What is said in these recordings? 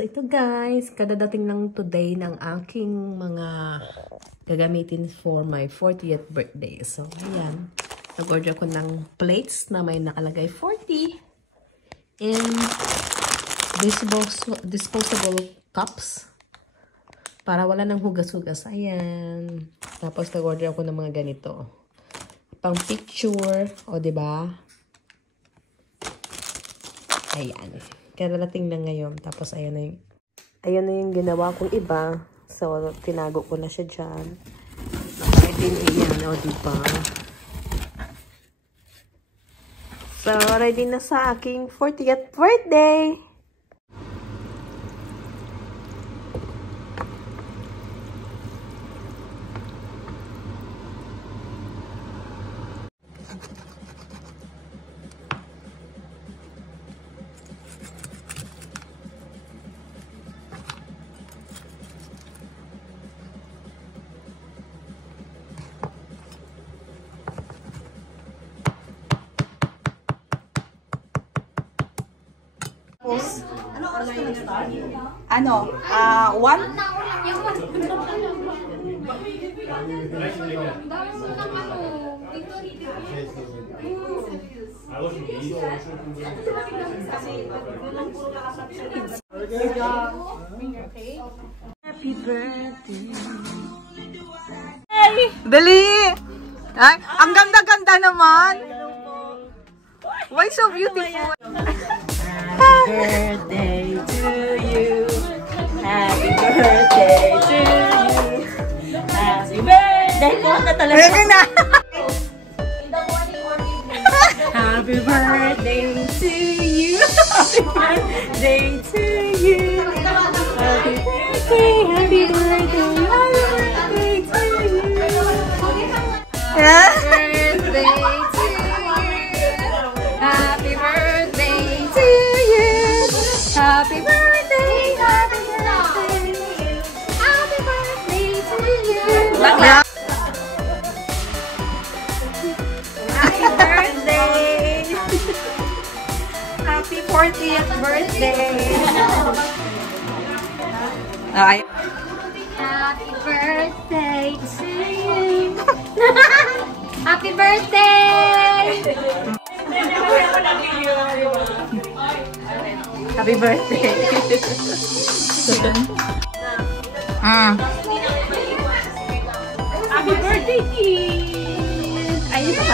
So ito guys, kadadating lang today ng aking mga gagamitin for my 40th birthday. So ayan, nag-order ko ng plates na may nakalagay 40 and disposable cups para wala nang hugas-hugas. Ayan. Tapos nag-order ako ng mga ganito. Pang picture, o diba? Ayan. Kararating na ngayon. Tapos, ayan na yung ginawa kong iba. So, tinago ko na siya dyan. Naka-ready yan. O, diba? So, ready na sa aking 40th birthday! Ano? 1? Happy birthday. Hey! Dali! Ay, ang ganda-ganda naman. Why so beautiful? Happy birthday to you. Happy birthday to you. Happy birthday. Kuha na talaga. Ayan na. Happy birthday to you. Happy birthday to you. Happy birthday. Happy birthday. Happy birthday to you. Happy birthday to you. Happy birthday to you. Happy birthday, happy birthday, happy birthday to you. Happy birthday. Happy 40th birthday. Ay. Happy birthday to you. Happy birthday. Happy birthday. Happy birthday, kid. Ayun pa.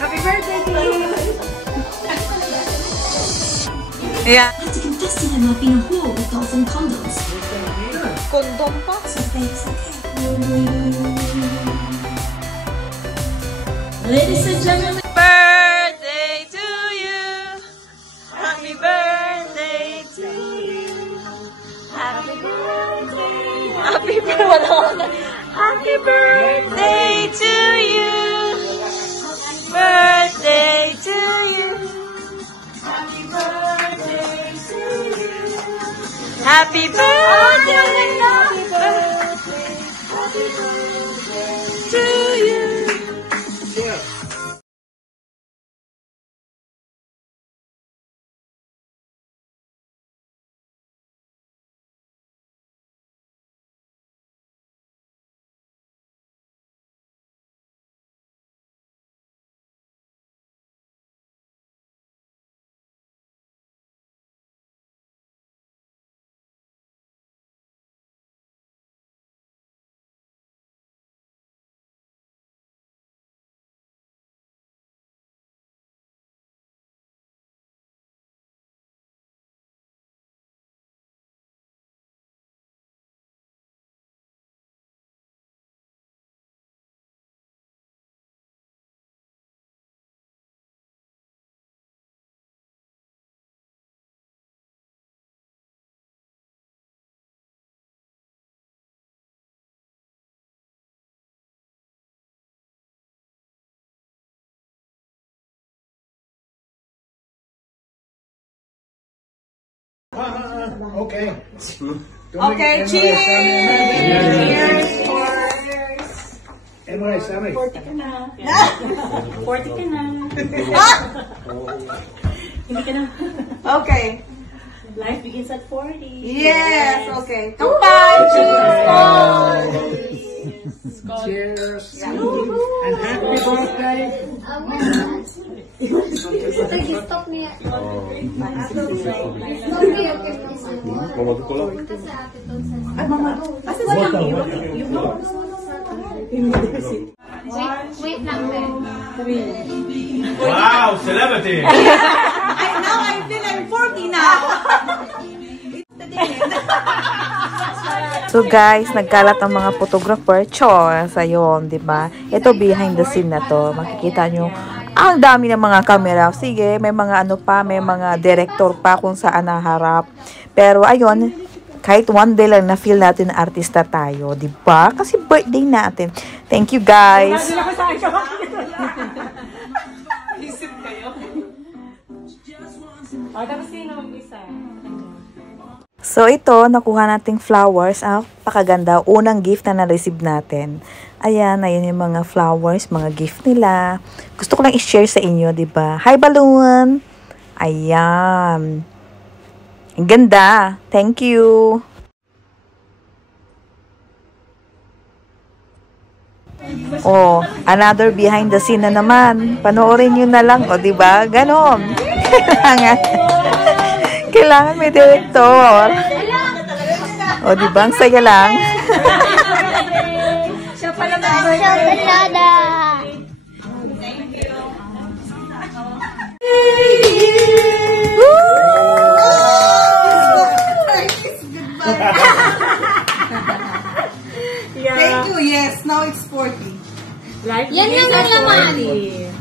Happy birthday, kid. Yeah. I had to confess to him I've been a whore with dolphin condoms. Condom pa? So it's okay. Ladies and gentlemen. Birthday to you. Happy birthday to you. Happy birthday. Happy birthday. Happy birthday to you. Birthday to you. Happy birthday to you. Happy birthday. Happy birthday. Happy birthday to you. Okay. Okay, cheers! Cheers! And when I say 40 ka na. 40 ka na. Okay. Life begins at 40. Yes, okay. Kampay! Cheers. And happy birthday. Stop niya. Stop niya. Wait lang, Ben. Wow, celebrity! I feel I'm 40 now. So guys, nagkalat ang mga photographer. Chos, ayun, di ba? Ito behind the scene na to. Makikita nyo, ang dami ng mga camera. Sige, may mga ano pa, may mga director pa kung saan naharap. Pero ayun, kahit one day lang na-feel natin na artista tayo, di ba? Kasi birthday natin. Thank you guys. Isip kayo. Tapos sino mag-isa? So ito, nakuha nating flowers. Pakaganda. Unang gift na na-receive natin. Ayan, ayan yung mga flowers, mga gift nila. Gusto ko lang i-share sa inyo, di ba? Hi, balloon! Ayan. Ang ganda. Thank you. Oh, another behind the scene na naman. Panoorin nyo na lang, o di ba? Ganon. Kailangan may director. O di ba? Ang saya lang. Siya pala na. Thank you, yes. Now it's 40. Life Yan begins yung at naman. 40.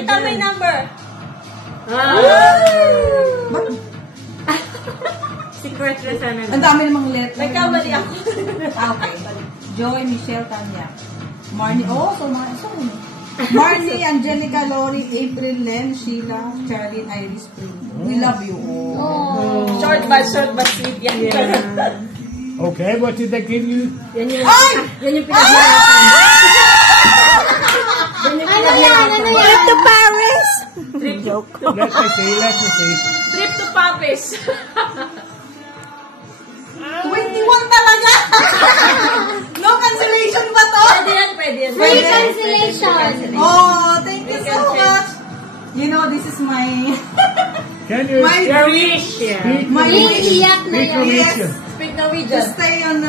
Ito may number. Secret na sana. Ang dami namang letter. May kamali ako. Okay. Joy, Michelle, Tanya. Marnie, so mga Marnie, Angelica, Lori, April, Len, Sheila, Charlene, Iris, Spring. We love you all. Short but sweet. Yan. Okay, what did they give you? Yan yung pinaghirapan. Ano yan? Trip to Paris! Let me see. Trip to Papis. 21 talaga! No cancellation ba to? Pwede yan. Free cancellation. Oh, thank you so much. You know, this is my... Can you Your wish. my Iiyak na speak yun. Norwegian? Speak to Norwegian. stay on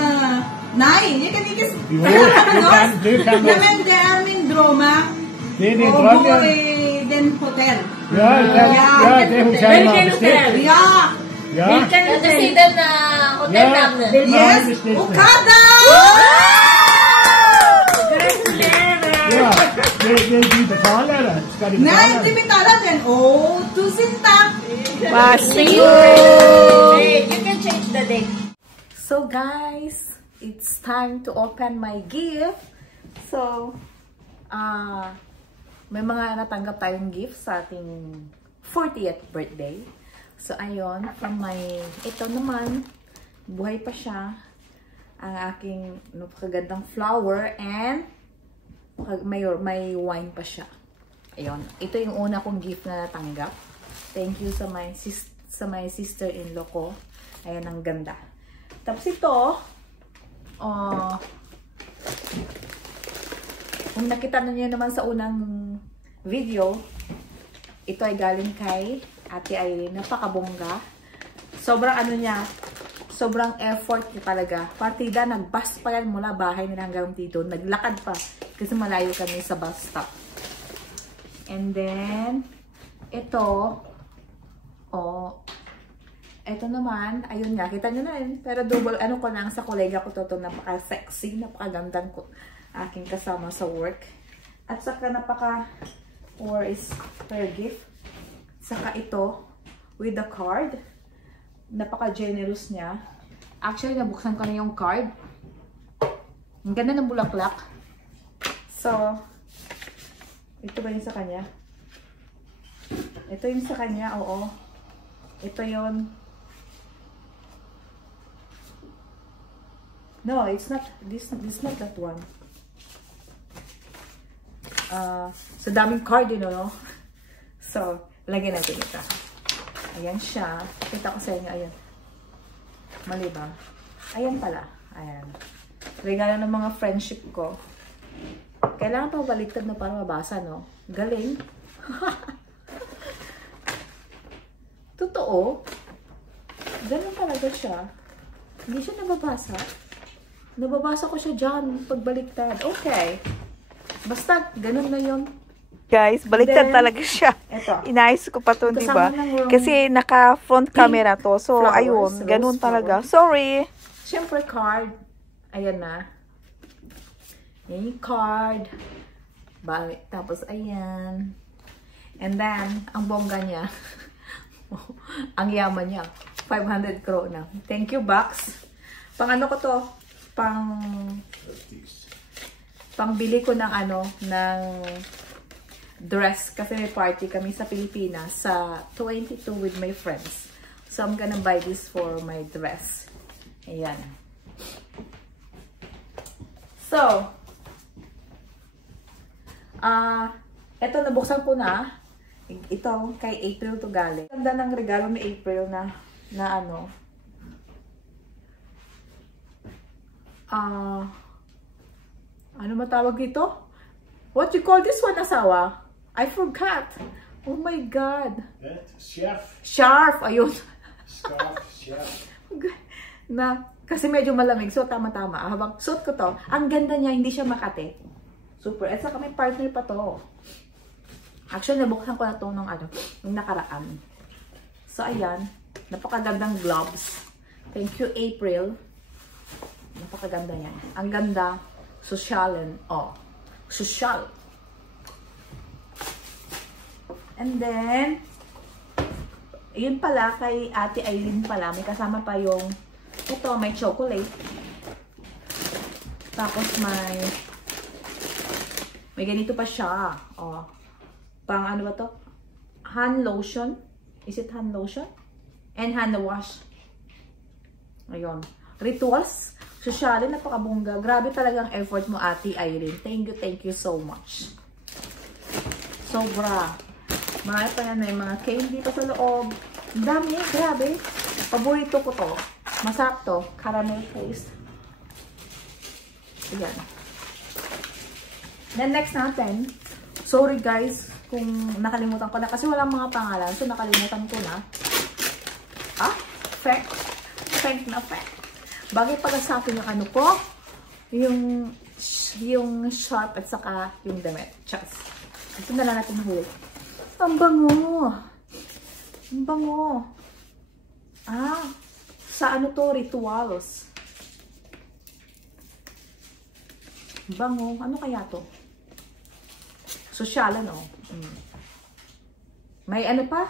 Nine. You can Jo, du kan Nej, men det är min drömma. Det är din Och dröm, bo ja. i den hotell. Ja, det är hotellet har beställt. Ja! Ja, Vilken sidan na hotellnamnet? Yes! Okada! ja. Det du betalar det. Ska du Nej, betala inte det? betala den. Oh, tusen tack! See Hey, you can change the date. So guys, it's time to open my gift. So, may mga natanggap tayong gift sa ating 40th birthday. So, ayun, from my, ito naman, buhay pa siya, ang aking napakagandang flower and may wine pa siya. Ayun, ito yung una kong gift na natanggap. Thank you sa my sister-in-law ko. Ayan, ang ganda. Tapos ito, kung nakita niyo naman sa unang video, ito ay galing kay Ate Irene. Napakabongga. Sobrang ano niya, sobrang effort niya talaga. Partida, nag-bus pa yan mula bahay nila hanggang dito. Naglakad pa kasi malayo kami sa bus stop. And then, ito, ito naman, ayun nga, kita nyo na rin. Pero double, ano ko lang sa kolega ko to, napaka-sexy, napakagandang ko, aking kasama sa work. At saka or is per gift. Saka ito, with the card. Napaka-generous niya. Actually, nabuksan ko na yung card. Ang ganda ng bulaklak. So, ito ba yung sa kanya? Ito yung sa kanya, oo. Ito yun. No, it's not. This not that one. sa daming card, no? So, lagyan natin ito. Ayan siya. Kita ko sa inyo, ayan. Mali ba? Ayan pala. Ayan. Regalo ng mga friendship ko. Kailangan pa baliktad na para mabasa, no? Galing. Totoo. Ganun talaga siya. Hindi siya nababasa. Nababasa ko siya dyan pagbaliktad. Okay. Basta, ganun na yun. Guys, baliktad Then, talaga siya. Eto. Inayos ko pa to, di ba? Kasama ng yung Kasi naka-front camera to. So, flowers, ayun, ganun rose talaga. flowers. Sorry. Siyempre, card. Ayan na. Yan yung card. Balik. Tapos, ayan. And then, ang bongga niya. Ang yaman niya. 500 krona. Thank you, Box. Pang ano ko to? Pangbili ko ng ano, ng dress. Kasi may party kami sa Pilipinas sa 22 with my friends. So, I'm gonna buy this for my dress. Ayan. So, eto nabuksan ko na. Ito, kay April to galing. Ganda ng regalo ni April na ano. Ano matawag ito? What you call this one, asawa? I forgot. Oh my God. Scarf. Scarf, ayun. Scarf, scarf. Kasi medyo malamig. So, tama-tama. Habang suot ko to, ang ganda niya, hindi siya makate. Super. At saka may partner pa to. Actually, nabuksan ko na to nung nakaraan. So, ayan. Napakagandang gloves. Thank you, April. Napakaganda yan. Ang ganda. Socialen. Oh. Social. And then, yun pala, kay Ate Aileen pala, may kasama pa yung, ito, may chocolate. Tapos may ganito pa siya. Oh. Pang ano ba to? Hand lotion. Is it hand lotion? And hand wash. Ayun. Rituals. Sosyalin, napakabongga. Grabe talagang effort mo, Ate Irene. Thank you so much. Sobra. Marami pa yan. May mga candy pa sa loob. Dami. Grabe. Paborito ko to. Masarap to. Caramel taste. Ayan. Then next natin. Sorry guys kung nakalimutan ko na. Kasi walang mga pangalan. So nakalimutan ko na. Fake. Fake na fake. Bagay pala sa akin yung ano ko. Yung sharp at saka yung damit. Chas. Ito na lang natin nahuli. Ang bango. Ang bango. Sa ano to? Rituals. Bango. Ano kaya to? Sosyalan, oh. May ano pa?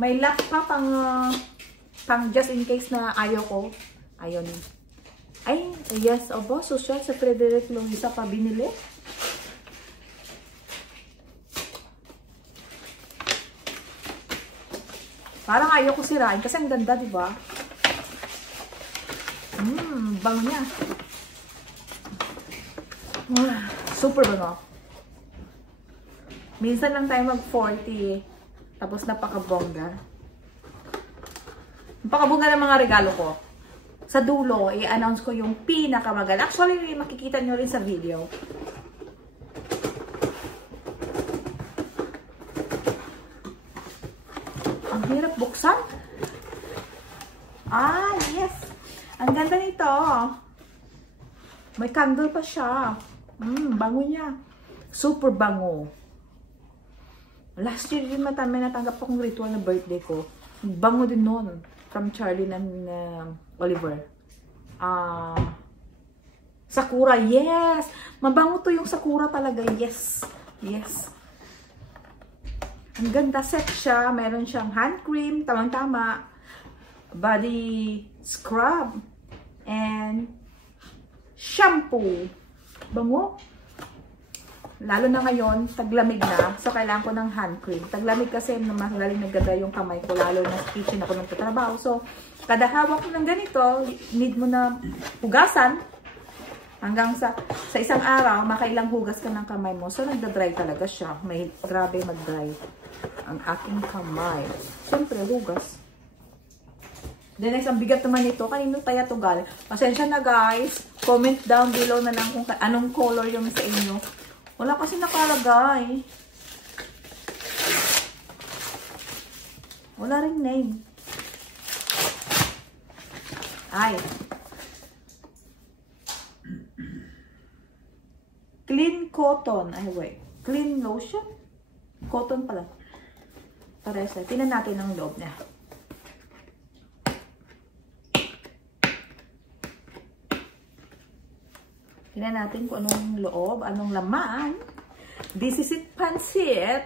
May lock pa pang just in case na ayaw ko. Ayun. Ay, yes. Obo, social sa Frederick Luisa pa binili. Parang ayaw ko sirain kasi ang ganda, di ba? Bango niya. Super bango. Minsan lang tayo mag-40. Tapos napakabongga. Napakabongga ng mga regalo ko. Sa dulo, i-announce ko yung pinakamaganda. Actually, makikita nyo rin sa video. Ang hirap buksan. Yes. Ang ganda nito. May candle pa siya. Bango niya. Super bango. Last year din may natanggap akong ritual na birthday ko. Bango din nun. From Charlie and Oliver. Sakura, yes! Mabango to yung Sakura talaga, yes. Yes. Ang ganda set siya. Meron siyang hand cream, tamang-tama. Body scrub. And shampoo. Bango. Lalo na ngayon, taglamig na. So, kailangan ko ng hand cream. Taglamig kasi magaling nagdada yung kamay ko. Lalo na sa kitchen ako nagtatrabaho. So, kada hawak mo ng ganito, need mo na hugasan. Hanggang sa isang araw, makailang hugas ka ng kamay mo. So, nagda-dry talaga siya. May grabe mag-dry ang aking kamay. Siyempre, hugas. Then, next, ang bigat naman ito. Kanino kaya ito galing? Pasensya na, guys. Comment down below na lang kung anong color yung sa inyo. Wala kasi nakalagay. Wala ring name. Ay. Clean cotton. Ay, wait. Clean lotion? Cotton pala. Paresa. Tingnan natin ang loob niya. Tingnan natin kung anong loob, anong laman. This is it, pansit.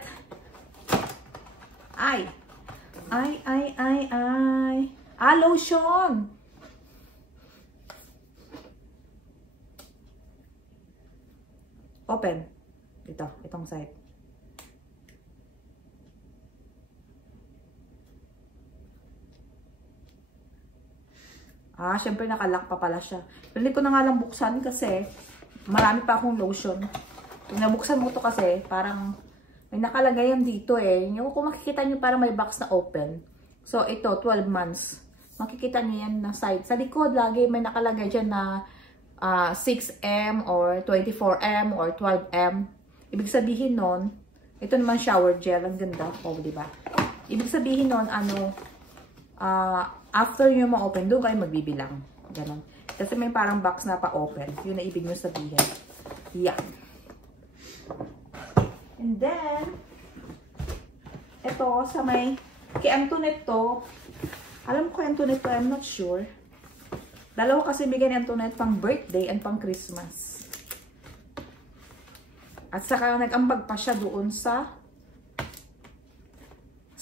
Ay. Ay. Ah, lotion. Open. Itong side. Ah, syempre nakalock pa pala siya. Pero hindi ko na nga lang buksan kasi marami pa akong lotion. Kung nabuksan mo to kasi, parang may nakalagay yan dito eh. Kung makikita nyo, parang may box na open. So, ito, 12 months. Makikita nyo yan na side. Sa likod, lagi may nakalagay dyan na 6M or 24M or 12M. Ibig sabihin nun, ito naman shower gel. Ang ganda. O, diba? Ibig sabihin nun, after nyo ma-open, doon kayo magbibilang. Ganon. Kasi may parang box na pa-open. Yun na ibig nyo sabihin. Yan. And then, ito, sa may, kay Antoinette to, alam ko Antoinette to, I'm not sure. Dalawa kasi bigay ni Antoinette pang birthday and pang Christmas. At saka nag-ambag pa siya doon sa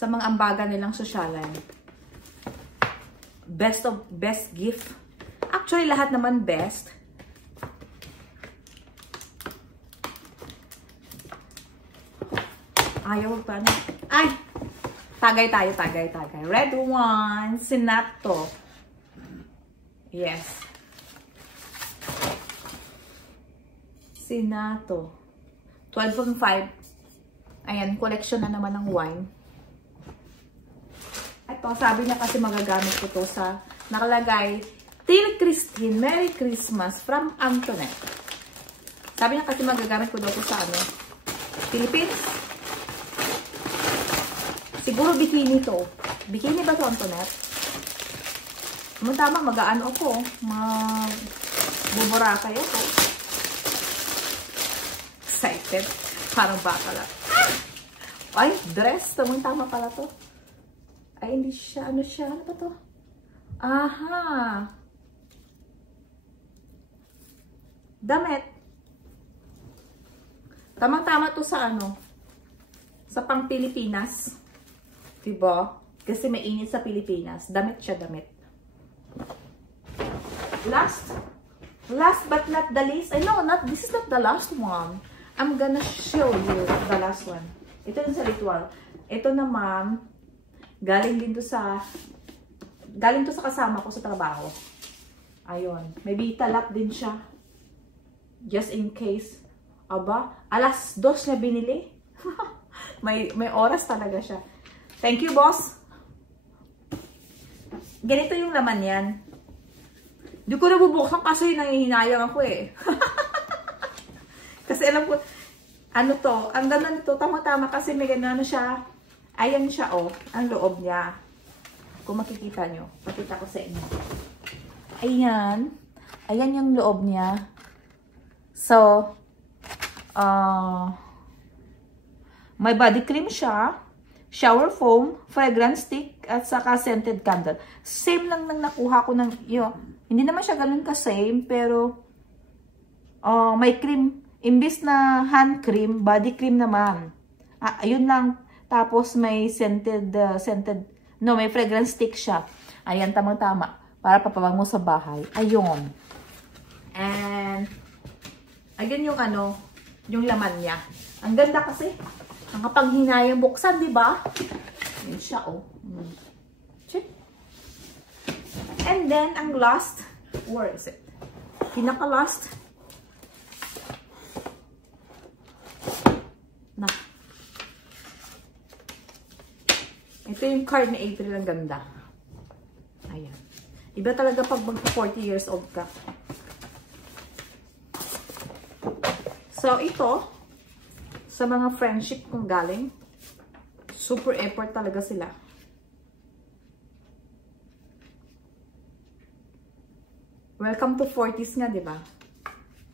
mga ambagan nilang sosyalan. Best gift. Actually, lahat naman best. Ayaw pa na. Ay! Tagay tayo. Red one. Sinato. Yes. Sinato. 12.5. Ayan, collection na naman ng wine. Ito, sabi niya kasi magagamit ko to sa nakalagay, Till Christine, Merry Christmas from Antoinette. Sabi niya kasi magagamit ko daw to sa Philippines. Siguro bikini to. Bikini ba to, Antoinette? Tama, mag-aano ako. Magbubura kayo ko. Excited. Parang baka lang. Ay, dress. Tama pala to. Ay, hindi siya. Ano siya? Ano ba to? Aha. Damit. Tamang-tama to sa sa pang Pilipinas. Diba? Kasi may init sa Pilipinas. Damit siya, damit. Last but not the least. I know, this is not the last one. I'm gonna show you the last one. Ito yung sa ritual. Ito naman, galing to sa kasama ko sa trabaho. Ayun. May Vitalap din siya. Just in case. Aba, alas 2 na binili. may oras talaga siya. Thank you, boss. Ganito yung laman yan. Hindi ko nabubuksan kasi nangihinayang ako eh. Kasi alam ko, ang ganda nito, tama-tama kasi may gano'n siya. Ayan siya ang loob niya. Kung makikita nyo, pakita ko sa inyo. Ayan. Ayan yung loob niya. So, may body cream siya. Shower foam, fragrance stick, at saka scented candle. Same lang nang nakuha ko ng, hindi naman siya ganun ka-same, pero may cream. Imbis na hand cream, body cream naman. Ayun lang. Tapos may may fragrance stick siya. Ayan, tamang-tama. Para papawag mo sa bahay. Ayun. And, ayun yung yung laman niya. Ang ganda kasi. Ang kapanghinayang buksan, di ba? Yun siya, Check. And then, ang last, where is it? Pinaka-last, Ito yung card ni April, ang ganda. Ayan. Iba talaga pag magpa 40 years old ka. So, ito, sa mga friendship kong galing, super effort talaga sila. Welcome to 40s nga, di ba?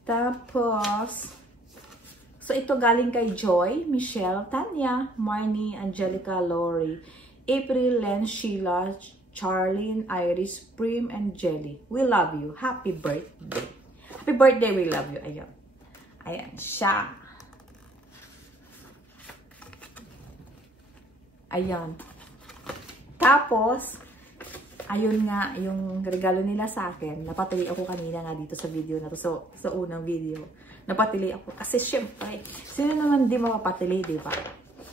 Tapos, so ito galing kay Joy, Michelle, Tanya, Marnie, Angelica, Lori, April, Len, Sheila, Charlene, Iris, Prim, and Jelly. We love you. Happy birthday. Happy birthday, we love you. Ayan. Ayan siya. Ayan. Tapos, ayun nga, yung regalo nila sa akin, napatili ako kanina nga dito sa video na to, sa unang video. Napatili ako. Kasi syempre, sino naman di mapapatili, di ba?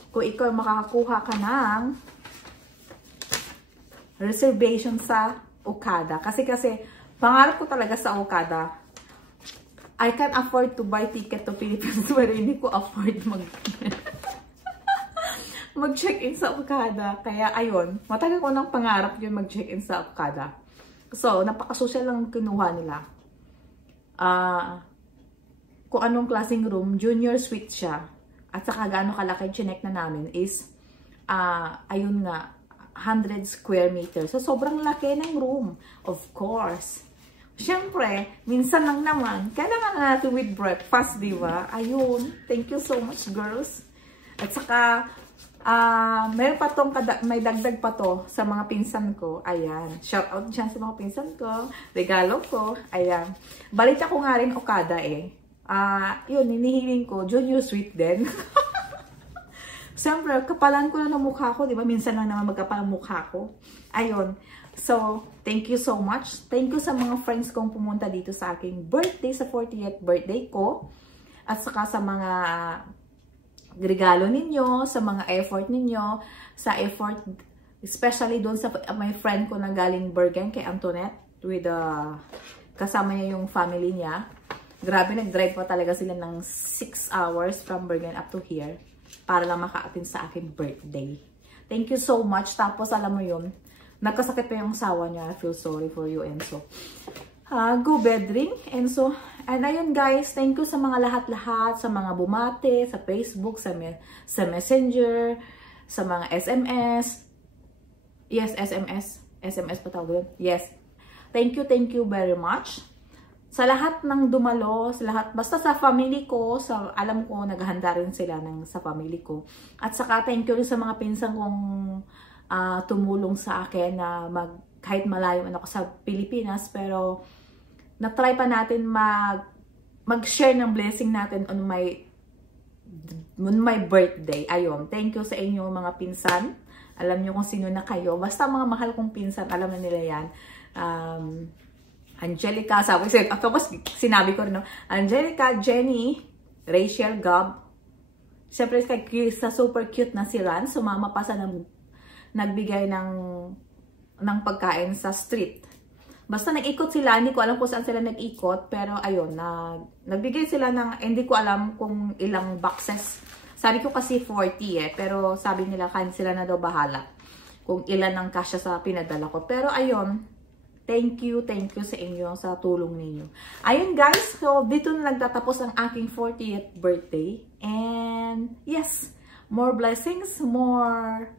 Kung ikaw makakakuha ka ng reservation sa Okada. Kasi, pangarap ko talaga sa Okada. I can afford to buy ticket to Philippines pero hindi ko afford mag-check-in sa Okada. Kaya, ayun, matagal ko nang pangarap yun mag-check-in sa Okada. So, napaka-social lang kinuha nila. Kung anong klaseng room, junior suite siya. At saka gaano kalaki chinek na namin is, ayun nga, 100 square meters. So, sobrang laki ng room. Of course. Siyempre, minsan lang naman, kailangan natin with breakfast, di ba? Ayun. Thank you so much, girls. At saka, meron pa tong, may dagdag pa to sa mga pinsan ko. Ayan. Shout out dyan sa mga pinsan ko. Regalo ko. Ayan. Balita ko nga rin Okada eh. Yun, hinihiling ko. Junior suite din. Siyempre, kapalan ko na ng mukha ko. Diba? Minsan lang naman magkapal ang mukha ko. Ayun. So, thank you so much. Thank you sa mga friends kong pumunta dito sa aking birthday, sa 40th birthday ko. At saka sa mga regalo ninyo, sa mga effort ninyo, sa effort, especially doon sa my friend ko na galing Bergen, kay Antoinette, with kasama niya yung family niya. Grabe, nag-drive pa talaga sila ng 6 hours from Bergen up to here para lang maka-attend sa aking birthday. Thank you so much. Tapos, alam mo yun, nagkasakit pa yung asawa niya. I feel sorry for you, Enzo. Go bedring, Enzo. And ayun guys, thank you sa mga lahat-lahat, sa mga bumate, sa Facebook, sa Messenger, sa mga SMS. Yes, SMS. SMS pa tawag yun. Yes. Thank you very much. Sa lahat ng dumalo, sa lahat, basta sa family ko, alam ko, naghahanda rin sila sa family ko. At saka thank you sa mga pinsan kong tumulong sa akin na kahit malayo ako sa Pilipinas, pero na-try pa natin mag-share ng blessing natin on my birthday. Ayun, thank you sa inyo mga pinsan. Alam niyo kung sino na kayo. Basta mga mahal kong pinsan, alam na nila yan. Angelica, tapos sinabi ko rin, no? Angelica, Jenny, Rachel, Gab. Siyempre, sa super cute na si Ran, sumama pa sa nagbigay ng pagkain sa street. Basta nag-ikot sila, hindi ko alam kung saan sila nag-ikot, pero ayun, nagbigay sila ng, hindi ko alam kung ilang boxes. Sabi ko kasi 40 pero sabi nila sila na daw bahala kung ilan ang kasya sa pinadala ko. Pero ayun, thank you sa inyo, sa tulong ninyo. Ayun guys, so dito na nagtatapos ang aking 40th birthday. And yes, more blessings, more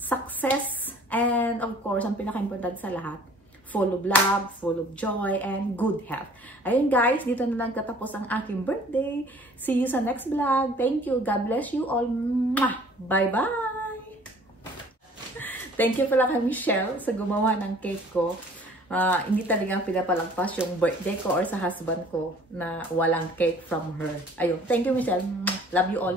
success, and of course, ang pinaka-important sa lahat, full of love, full of joy, and good health. Ayun guys, dito na nagtatapos ang aking birthday. See you sa next vlog. Thank you. God bless you all. Bye-bye! Thank you pala kay Michelle sa gumawa ng cake ko. Hindi talagang pinapalagpas yung birthday ko or sa husband ko na walang cake from her. Ayun. Thank you, Michelle. Love you all.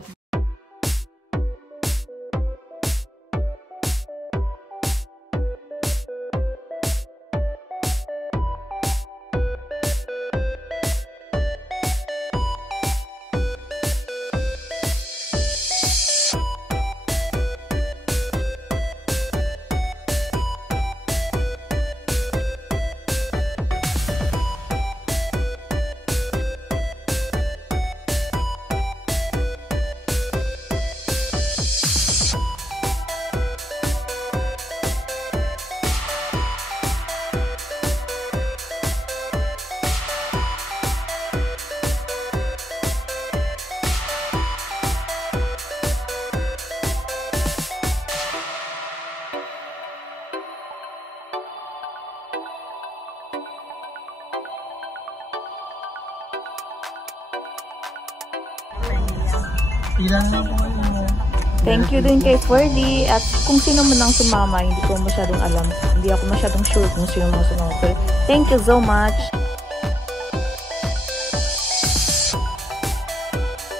Ilan na po kayo mo? Thank you din kay Ferdy. At kung sino man ang sumama, hindi ko masyadong alam. Hindi ako masyadong sure kung sino mga sumama. Pero thank you so much.